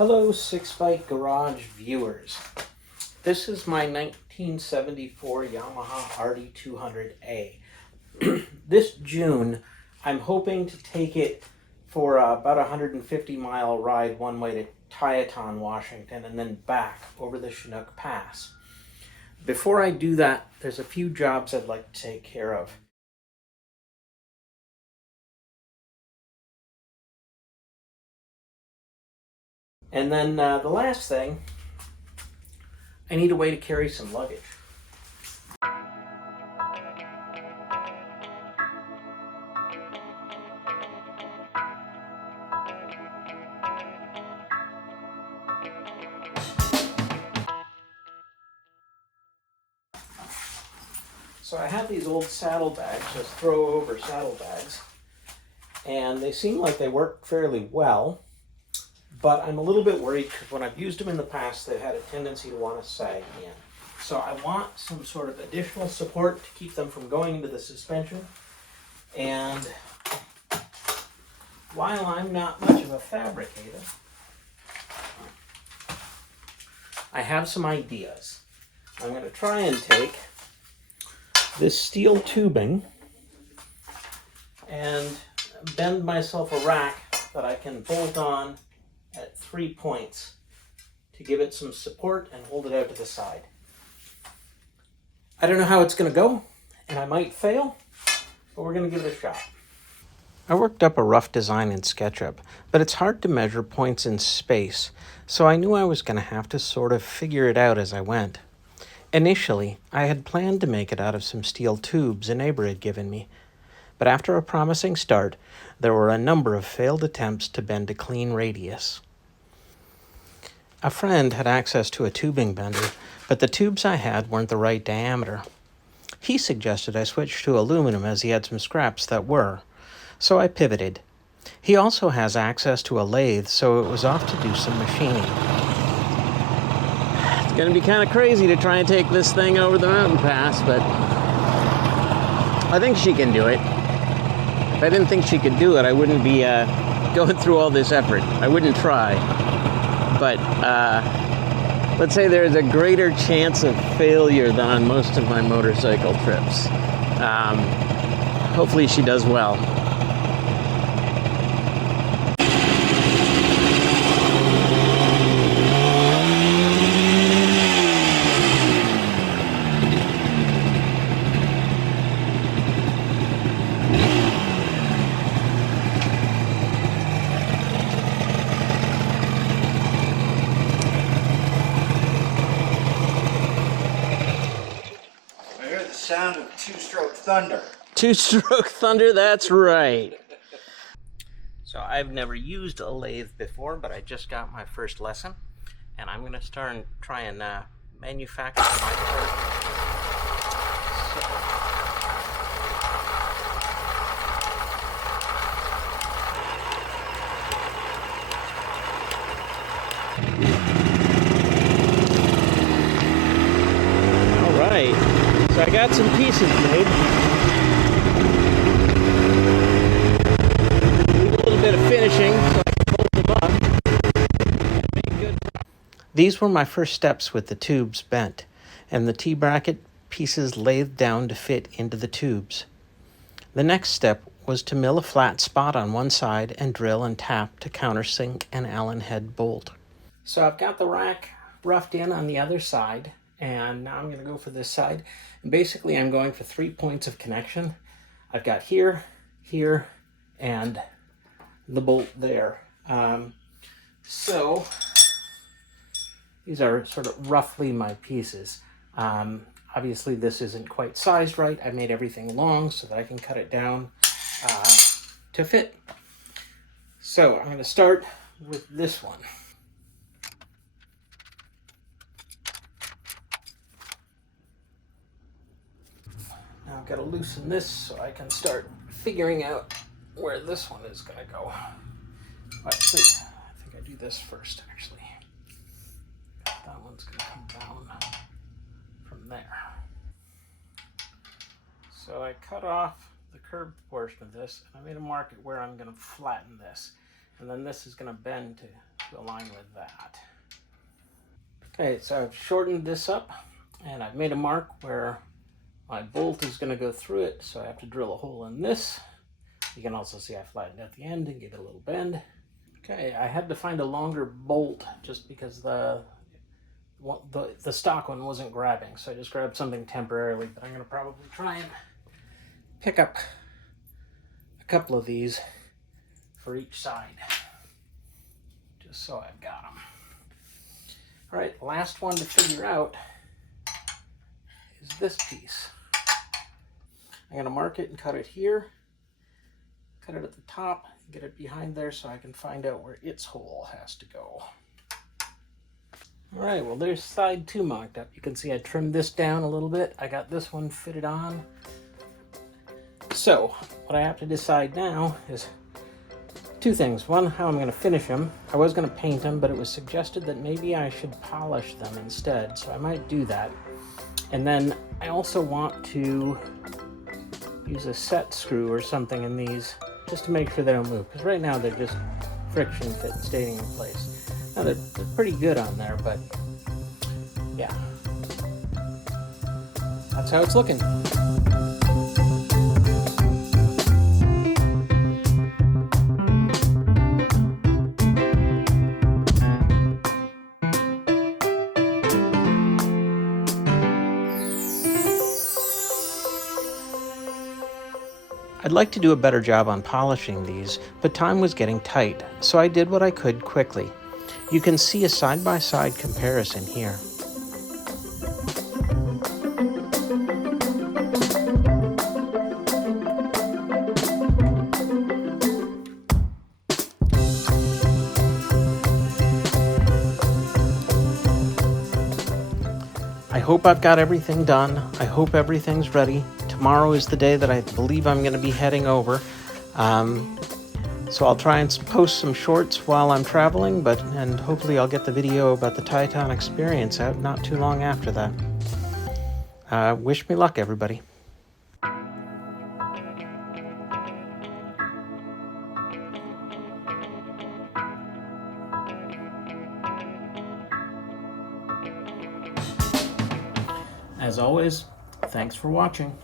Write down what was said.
Hello, Six Bike Garage viewers. This is my 1974 Yamaha RD200A. This June, I'm hoping to take it for about a 150-mile ride one way to Tieton, Washington, and then back over the Chinook Pass. Before I do that, there's a few jobs I'd like to take care of. And then the last thing, I need a way to carry some luggage. So I have these old saddlebags, just throw over saddlebags, and they seem like they work fairly well, but I'm a little bit worried because when I've used them in the past, they've had a tendency to want to sag in. So I want some sort of additional support to keep them from going into the suspension. And while I'm not much of a fabricator, I have some ideas. I'm going to try and take this steel tubing and bend myself a rack that I can bolt on at 3 points to give it some support and hold it out to the side. I don't know how it's going to go, and I might fail, but we're going to give it a shot. I worked up a rough design in SketchUp, but it's hard to measure points in space, so I knew I was going to have to sort of figure it out as I went. Initially, I had planned to make it out of some steel tubes a neighbor had given me, but after a promising start, there were a number of failed attempts to bend a clean radius. A friend had access to a tubing bender, but the tubes I had weren't the right diameter. He suggested I switch to aluminum as he had some scraps that were, so I pivoted. He also has access to a lathe, so it was off to do some machining. It's going to be kind of crazy to try and take this thing over the mountain pass, but I think she can do it. If I didn't think she could do it, I wouldn't be going through all this effort. I wouldn't try. But let's say there's a greater chance of failure than on most of my motorcycle trips. Hopefully she does well. Sound of two-stroke thunder. Two-stroke thunder, that's right. So I've never used a lathe before, but I just got my first lesson, and I'm going to start and try and manufacture my part. All right. So I got some pieces made. Need a little bit of finishing so I can bolt them up. Make good. These were my first steps with the tubes bent, and the T-bracket pieces lathed down to fit into the tubes. The next step was to mill a flat spot on one side and drill and tap to countersink an Allen head bolt. So I've got the rack roughed in on the other side, and now I'm going to go for this side. And basically, I'm going for 3 points of connection. I've got here, here, and the bolt there. So these are sort of roughly my pieces. Obviously, this isn't quite sized right. I made everything long so that I can cut it down to fit. So I'm going to start with this one. Now I've got to loosen this so I can start figuring out where this one is going to go. Actually, I think I do this first, actually. That one's going to come down from there. So I cut off the curved portion of this, and I made a mark at where I'm going to flatten this. And then this is going to bend to to align with that. Okay, so I've shortened this up and I've made a mark where my bolt is going to go through it, so I have to drill a hole in this. You can also see I flattened out the end and give it a little bend. Okay, I had to find a longer bolt just because the stock one wasn't grabbing, so I just grabbed something temporarily, but I'm going to probably try and pick up a couple of these for each side, just so I've got them. All right, last one to figure out is this piece. I'm going to mark it and cut it here, cut it at the top, get it behind there so I can find out where its hole has to go. All right, well, there's side 2 marked up. You can see I trimmed this down a little bit. I got this one fitted on. So what I have to decide now is 2 things. One, how I'm going to finish them. I was going to paint them, but it was suggested that maybe I should polish them instead, so I might do that. And then I also want to use a set screw or something in these just to make sure they don't move, because right now they're just friction fit staying in place. Now they're pretty good on there, but yeah, that's how it's looking. I'd like to do a better job on polishing these, but time was getting tight, so I did what I could quickly. You can see a side-by-side comparison here. I hope I've got everything done. I hope everything's ready. Tomorrow is the day that I believe I'm going to be heading over. So I'll try and post some shorts while I'm traveling, and hopefully I'll get the video about the Tieton experience out not too long after that. Wish me luck, everybody. As always, thanks for watching.